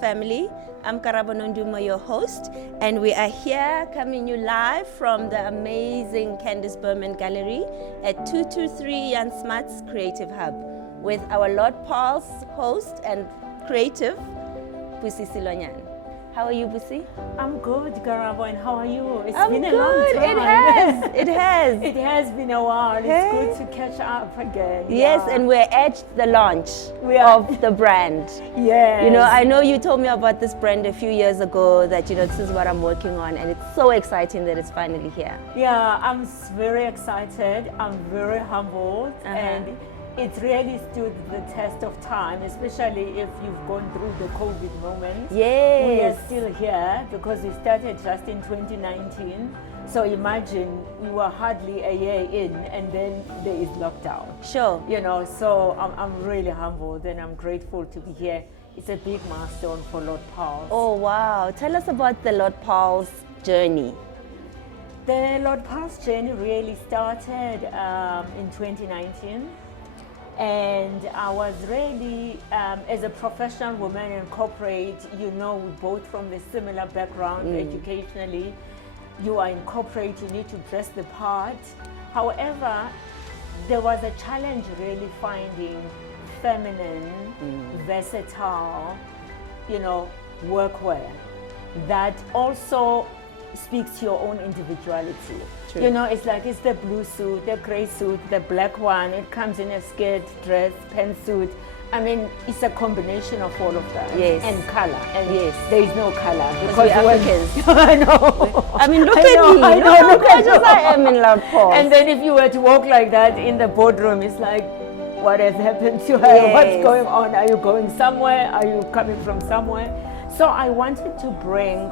family. I'm Karabo, your host, and we are here coming you live from the amazing Candice Berman Gallery at 223 Jan Smart's Creative Hub with our Laud Pulse host and creative, Busi. How are you, Busi? I'm good, Karabo, and how are you? It's I'm been a good. long time. It has. It has been a while. Hey. It's good to catch up again. Yes, Yeah. and we're at the launch are. of the brand. Yes. You know, I know you told me about this brand a few years ago that, this is what I'm working on, and it's so exciting that it's finally here. Yeah, I'm very excited. I'm very humbled, and it really stood the test of time, especially if you've gone through the COVID moment. Yes. We are still here because we started just in 2019. So imagine we were hardly a year in, and then there is lockdown. Sure. So I'm really humbled and I'm grateful to be here. It's a big milestone for Laud Pulse. Oh, wow. Tell us about the Laud Pulse journey. The Laud Pulse journey really started in 2019. And I was really, as a professional woman in corporate, we both from the similar background educationally. You are in corporate, you need to dress the part. However, there was a challenge really finding feminine, versatile, workwear that also speaks to your own individuality. True. It's the blue suit, the gray suit, the black one. It comes in a skirt, dress, pantsuit. I mean, it's a combination of all of that. Yes. And color. And yes. there is no color. Because we're Africans. I know. I mean, look at me. I know. Look how gorgeous I am in Laud Pulse. And then if you were to walk like that in the boardroom, it's like, what has happened to her? Yes. What's going on? Are you going somewhere? Are you coming from somewhere? So I wanted to bring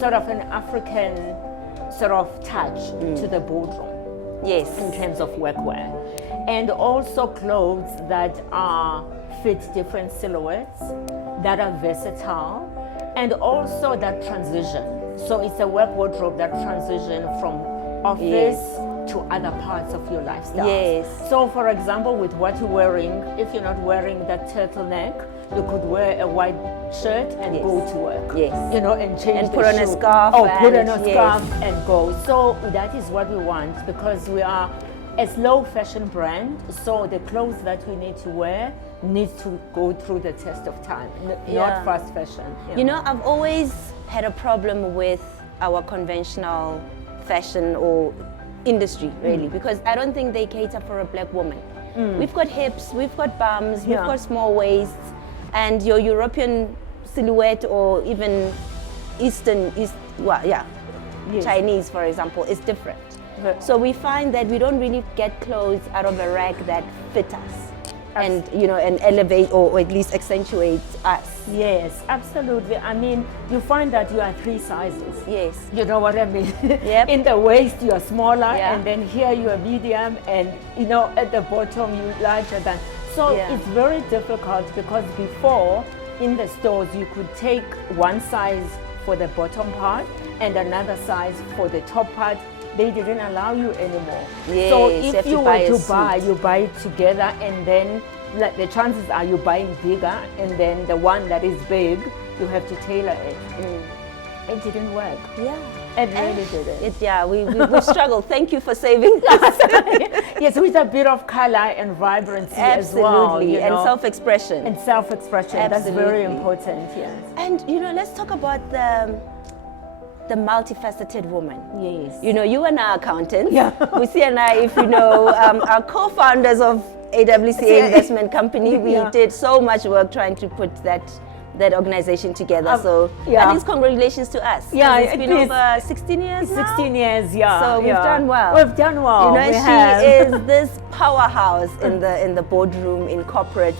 sort of an African sort of touch to the boardroom. Yes. In terms of workwear. And also clothes that fit different silhouettes, that are versatile, and also that transition. So it's a work wardrobe that transition from office to other parts of your lifestyle. Yes. So for example, with what you're wearing, if you're not wearing that turtleneck, you could wear a white shirt and go to work. Yes. And change and put on a scarf. Put on a scarf and go. So that is what we want, because we are a slow fashion brand. So the clothes that we need to wear needs to go through the test of time, not fast fashion. I've always had a problem with our conventional fashion or industry, really, because I don't think they cater for a black woman. We've got hips, we've got bums, we've got small waists, and your European silhouette or even Chinese, for example, is different. So we find that we don't really get clothes out of a rack that fit us and elevate or at least accentuate us. Yes, absolutely. I mean, you find that you are 3 sizes. Yes. You know what I mean? Yep. In the waist you are smaller, and then here you are medium, and at the bottom you larger than. So it's very difficult, because before in the stores you could take one size for the bottom part and another size for the top part. They didn't allow you anymore. Yes, so if you were to buy, suit. you buy it together, and then the chances are you're buying bigger, and then the one that is big, you have to tailor it. It didn't work. Yeah. It really didn't. We've struggled. Thank you for saving us. Yes, with a bit of color and vibrancy as well. Absolutely, and self-expression. And self-expression, that's very important, yes. And, let's talk about the multifaceted woman. Yes. You and I are accountants. Yeah. Busi and I, if you know, are co-founders of AWCA Investment Company. We did so much work trying to put that organization together. So at least congratulations to us. Yeah, it's been over 16 years now. 16 years, yeah. So we've done well. We've done well. She is this powerhouse in the boardroom, in corporate.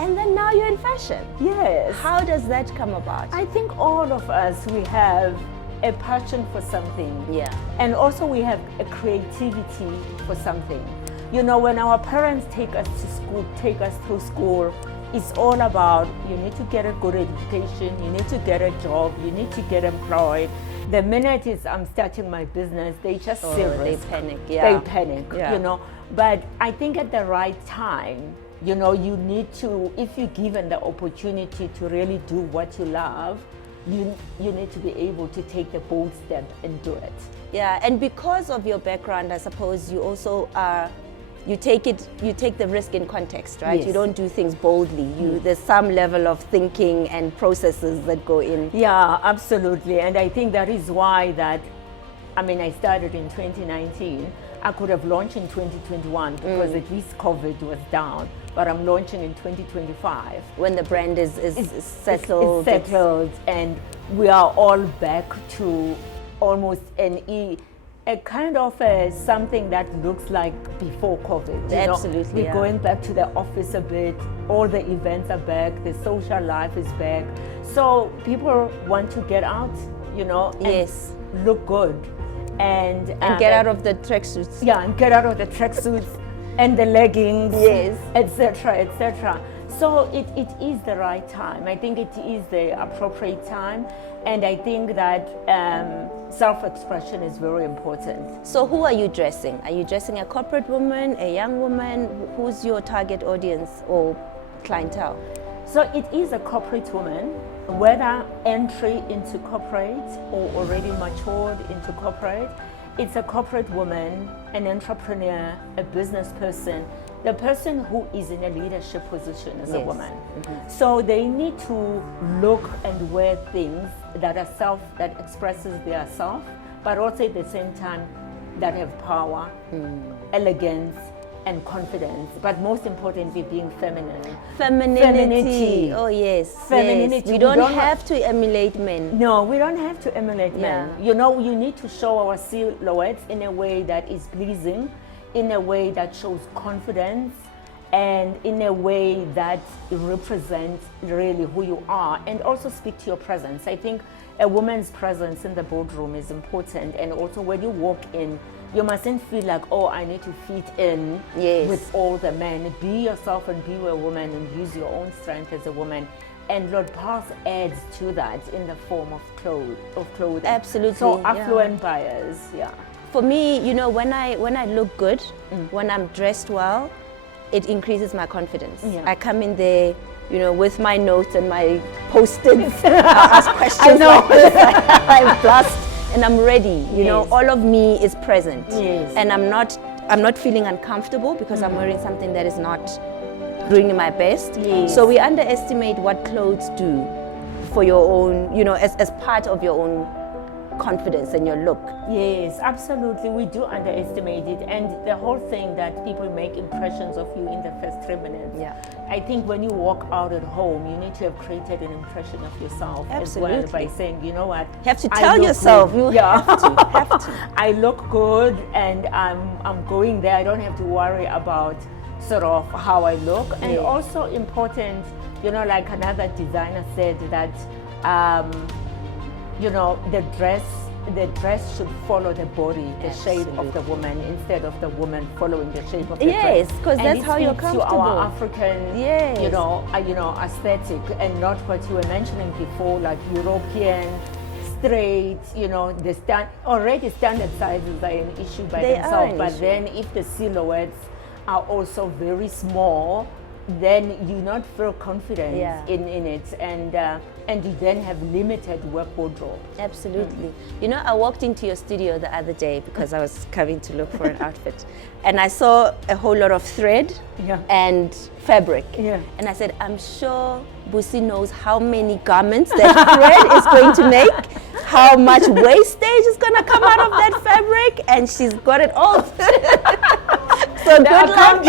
And then now you're in fashion. Yes. How does that come about? I think all of us, we have a passion for something. Yeah. And also we have a creativity for something. When our parents take us to school, take us through school, it's all about, you need to get a good education, you need to get a job, you need to get employed. The minute I'm starting my business, they just see risk. They panic, They panic, But I think at the right time, You know, you need to, if you're given the opportunity to really do what you love, you need to be able to take the bold step and do it. Yeah, and because of your background, I suppose you also are, you take the risk in context, right? Yes. You don't do things boldly. There's some level of thinking and processes that go in. Yeah, absolutely. And I think that is why that, I mean, I started in 2019. I could have launched in 2021 because at least COVID was down, but I'm launching in 2025. When the brand is settled. It's settled, and we are all back to almost a kind of something that looks like before COVID. You Absolutely, know? We're going back to the office a bit, all the events are back, the social life is back. So people want to get out, you know, and Yes. look good. And get out of the tracksuits. Yeah, and get out of the tracksuits and the leggings, Yes. etc., etc. So it is the right time. I think it is the appropriate time, and I think that self-expression is very important. So who are you dressing? Are you dressing a corporate woman, a young woman? Who's your target audience or clientele? So it is a corporate woman, whether entry into corporate or already matured into corporate. It's a corporate woman, an entrepreneur, a business person, the person who is in a leadership position as a Yes. woman. So they need to look and wear things that are that expresses their self, but also at the same time that have power, elegance, and confidence, but most importantly being feminine. Femininity. Oh yes. Femininity. Yes. We don't have to emulate men. No, we don't have to emulate men. Yeah. You know, you need to show our silhouettes in a way that is pleasing, in a way that shows confidence, and in a way that represents really who you are, and also speak to your presence. I think a woman's presence in the boardroom is important, and also when you walk in, you mustn't feel like, oh, I need to fit in Yes. with all the men. Be yourself and be a woman and use your own strength as a woman. And Laud Pulse adds to that in the form of clothing. Absolutely, So yeah. affluent buyers, yeah. For me, you know, when I look good, when I'm dressed well, it increases my confidence. Yeah. I come in there, you know, with my notes and my post-its. I ask questions know. like this. I blast and I'm ready. You know, Yes. all of me is present. Yes. And I'm not feeling uncomfortable because I'm wearing something that is not bringing my best. Yes. So we underestimate what clothes do for your own, you know, as part of your own confidence and your look. Yes, absolutely. We do underestimate it. And the whole thing that people make impressions of you in the first 3 minutes. Yeah. I think when you walk out at home, you need to have created an impression of yourself as well Absolutely. by saying, you know what? You have to I tell look yourself. good. You have to. I look good, and I'm going there. I don't have to worry about sort of how I look. And Yeah. also important, you know, like another designer said that, you know, the dress should follow the body, the shape of the woman, instead of the woman following the shape of the dress. Yes, 'cause And that's it how you're speaks to our comfortable. African, Yes. you know, aesthetic, and not what you were mentioning before, like European, straight. You know, the already standard sizes are an issue by They are themselves. an But issue. then, if the silhouettes are also very small, then you not feel confident Yeah. in it, and you then have limited work wardrobe. Absolutely. You know, I walked into your studio the other day because I was coming to look for an outfit, and I saw a whole lot of thread Yeah. and fabric. Yeah. And I said, I'm sure Busi knows how many garments that thread is going to make, how much wastage is going to come out of that fabric, and she's got it all. So good luck.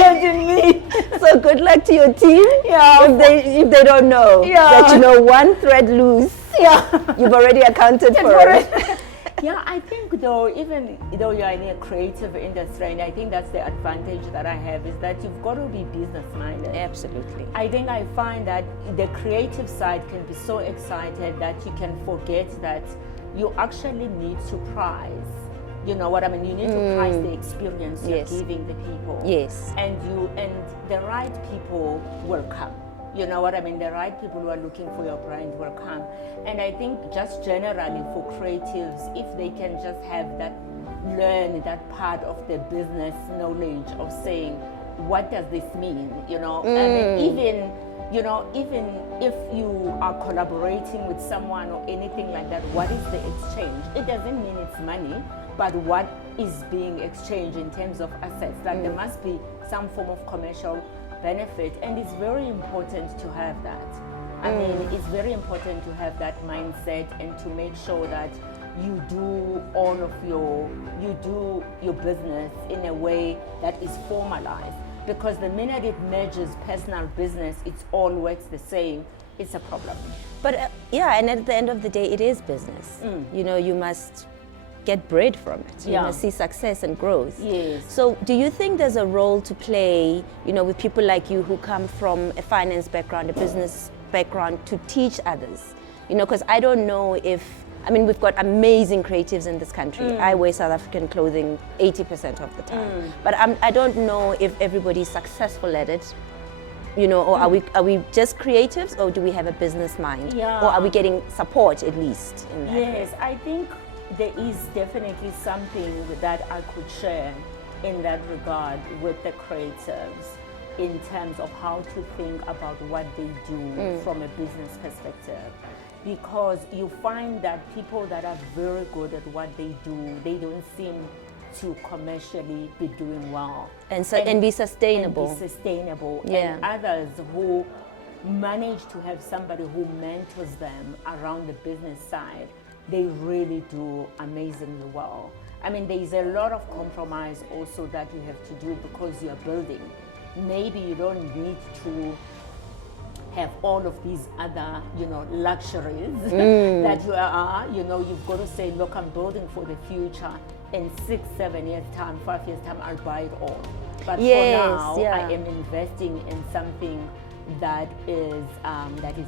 So good luck to your team. Yeah. If they don't know that, you know, one thread loose, you've already accounted for it. Yeah, I think though, even though you're in a creative industry, and I think that's the advantage that I have, is that you've got to be business minded. Absolutely. I think I find that the creative side can be so excited that you can forget that you actually need to price. You know what I mean? You need to price the experience you're Yes. giving the people. Yes. And the right people will come. You know what I mean? The right people who are looking for your brand will come. And I think just generally for creatives, if they can just have learn that part of the business knowledge of saying, what does this mean? You know, and even if you are collaborating with someone or anything like that, what is the exchange? It doesn't mean it's money, but what is being exchanged in terms of assets? Like there must be some form of commercial benefit, and it's very important to have that. I mean, it's very important to have that mindset and to make sure that you do your business in a way that is formalized. Because the minute it merges personal business, it all works the same, it's a problem. But yeah, and at the end of the day, it is business. You know, you must get bread from it. You must see success and growth. Yes. So do you think there's a role to play, you know, with people like you who come from a finance background, a business background, to teach others? You know, because I don't know if, I mean, we've got amazing creatives in this country. I wear South African clothing 80% of the time. But I don't know if everybody's successful at it, you know, or are we just creatives, or do we have a business mind? Yeah. Or are we getting support at least in that? Yes, I think there is definitely something that I could share in that regard with the creatives in terms of how to think about what they do from a business perspective. Because you find that people that are very good at what they do, they don't seem to commercially be doing well. And be sustainable. And be sustainable. Yeah. And others who manage to have somebody who mentors them around the business side, they really do amazingly well. I mean, there is a lot of compromise also that you have to do because you're building. Maybe you don't need to have all of these other, you know, luxuries that you are, you know, you've got to say, look, I'm building for the future. In 6, 7 years time, 5 years time, I'll buy it all. But for now, I am investing in something that is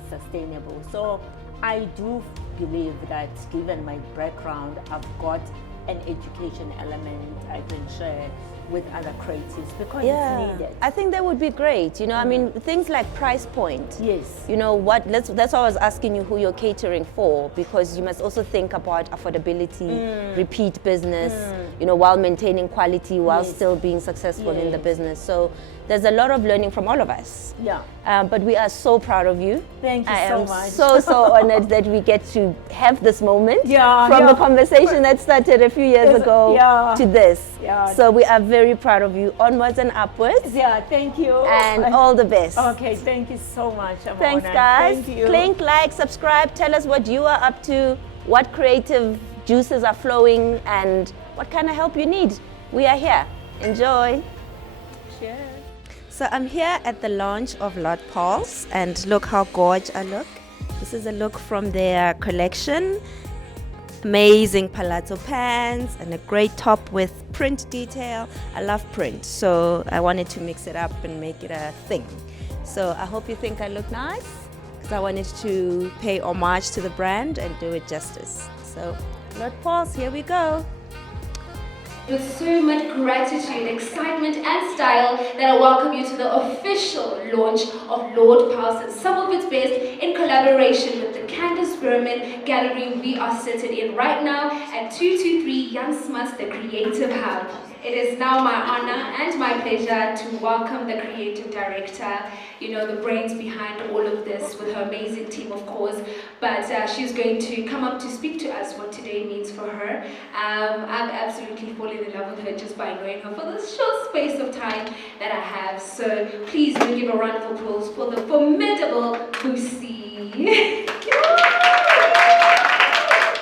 sustainable. So I do believe that given my background, I've got an education element I can share with other creatives because it's needed. I think that would be great. You know, I mean, things like price point. Yes. You know what? That's why I was asking you who you're catering for, because you must also think about affordability, repeat business. You know, while maintaining quality, while still being successful in the business. So there's a lot of learning from all of us. Yeah. But we are so proud of you. Thank you so much. So honored that we get to have this moment from the conversation that started a few years ago to this. Yeah. So we are very proud of you. Onwards and upwards. Yeah, thank you. And all the best. Okay, thank you so much. Thanks, guys. Thank you. Klink, like, subscribe. Tell us what you are up to, what creative juices are flowing, and what kind of help you need. We are here. Enjoy. Cheers. So I'm here at the launch of Laud Pulse, and look how gorgeous I look. This is a look from their collection. Amazing palazzo pants and a great top with print detail. I love print, so I wanted to mix it up and make it a thing. So I hope you think I look nice, because I wanted to pay homage to the brand and do it justice. So Laud Pulse, here we go. With so much gratitude, excitement and style that I welcome you to the official launch of Laud Pulse and some of its best in collaboration with the Candice Berman Gallery we are seated in right now at 223 Jan Smuts, the Creative Hub. It is now my honor and my pleasure to welcome the creative director, you know, the brains behind all of this, with her amazing team, of course. But she's going to come up to speak to us what today means for her. I've absolutely fallen in love with her just by knowing her for this short space of time that I have. So please do give a round of applause for the formidable Busi.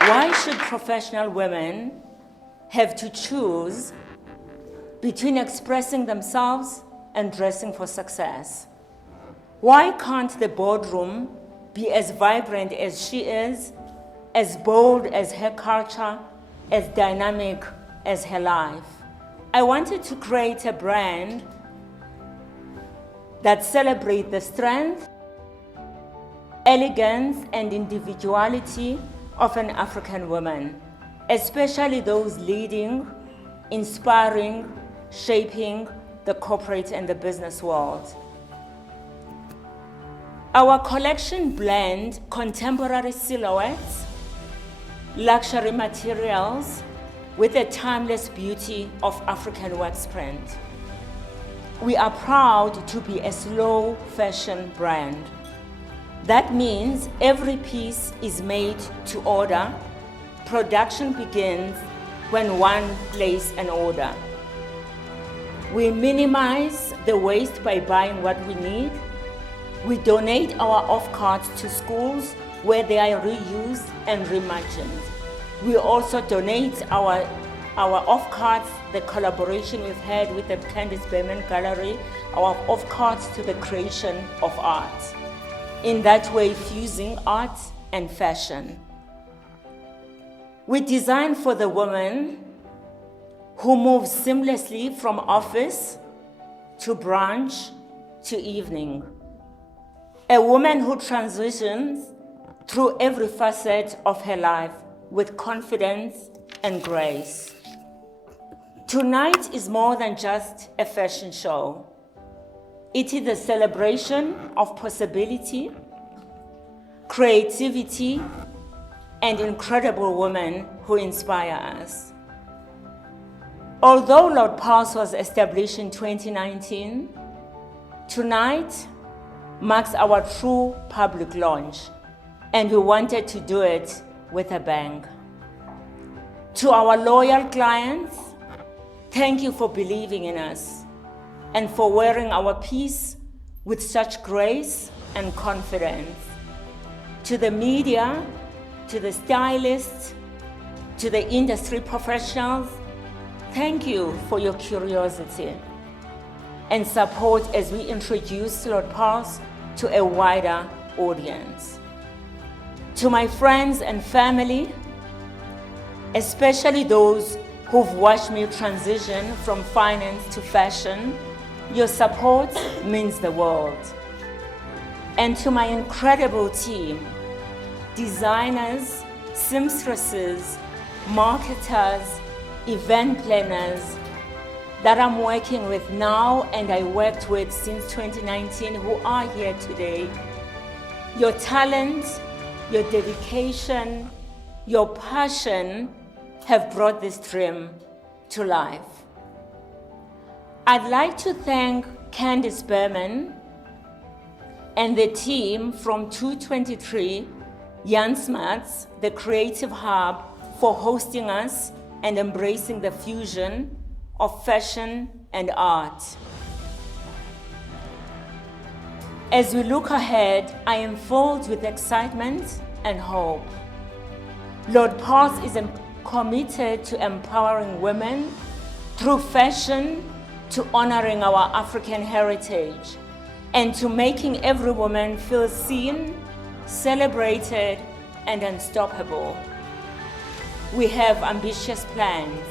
Why should professional women have to choose between expressing themselves and dressing for success? Why can't the boardroom be as vibrant as she is, as bold as her culture, as dynamic as her life? I wanted to create a brand that celebrates the strength, elegance, and individuality of an African woman, especially those leading, inspiring, shaping the corporate and the business world. Our collection blends contemporary silhouettes, luxury materials with the timeless beauty of African wax print. We are proud to be a slow fashion brand. That means every piece is made to order. Production begins when one places an order. We minimize the waste by buying what we need. We donate our off-cards to schools where they are reused and reimagined. We also donate our off-cards, the collaboration we've had with the Candice Berman Gallery, our off-cards to the creation of art. In that way, fusing art and fashion. We design for the woman who moves seamlessly from office to brunch to evening. A woman who transitions through every facet of her life with confidence and grace. Tonight is more than just a fashion show. It is a celebration of possibility, creativity, and incredible women who inspire us. Although Laud Pulse was established in 2019, tonight marks our true public launch, and we wanted to do it with a bang. To our loyal clients, thank you for believing in us and for wearing our piece with such grace and confidence. To the media, to the stylists, to the industry professionals, thank you for your curiosity and support as we introduce Laud Pulse to a wider audience. To my friends and family, especially those who've watched me transition from finance to fashion, your support means the world. And to my incredible team, designers, seamstresses, marketers, event planners that I'm working with now and I worked with since 2019 who are here today. Your talent, your dedication, your passion have brought this dream to life. I'd like to thank Candice Berman and the team from 223 Jan Smuts, the Creative Hub, for hosting us and embracing the fusion of fashion and art. As we look ahead, I am filled with excitement and hope. Laud Pulse is committed to empowering women through fashion, to honoring our African heritage, and to making every woman feel seen, celebrated, and unstoppable. We have ambitious plans,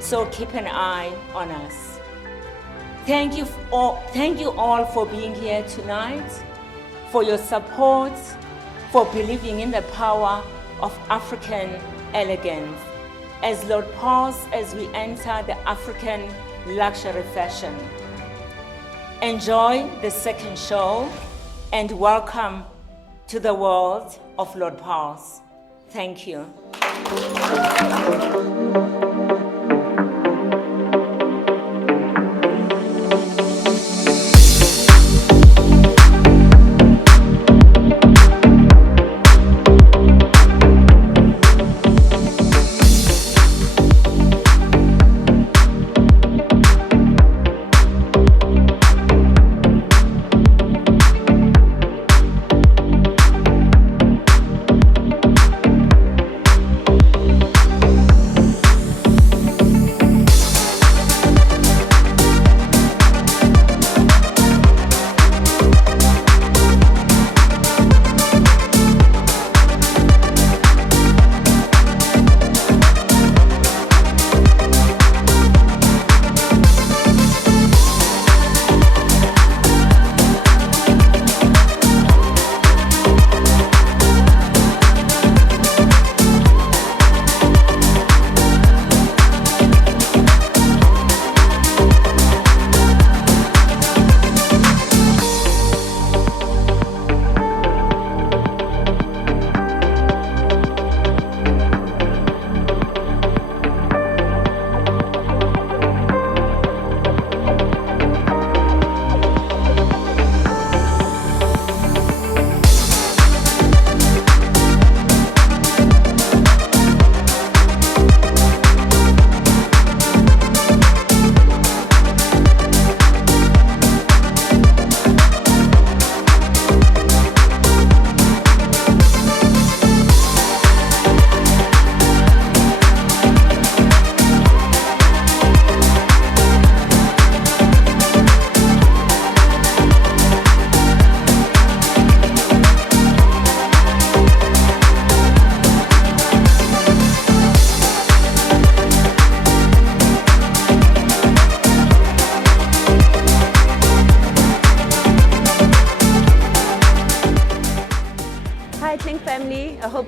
so keep an eye on us. Thank you all for being here tonight, for your support, for believing in the power of African elegance as Laud Pulse as we enter the African luxury fashion. Enjoy the second show and welcome to the world of Laud Pulse. Thank you.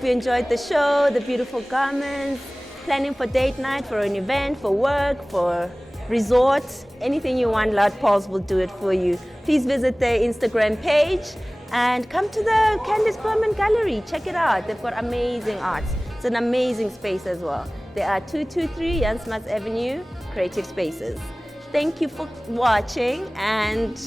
you enjoyed the show, the beautiful garments, planning for date night, for an event, for work, for resort, anything you want, Laud Pulse will do it for you. Please visit their Instagram page and come to the Candice Berman Gallery. Check it out. They've got amazing arts. It's an amazing space as well. They are 223 Jan Smuts Avenue, Creative Spaces. Thank you for watching and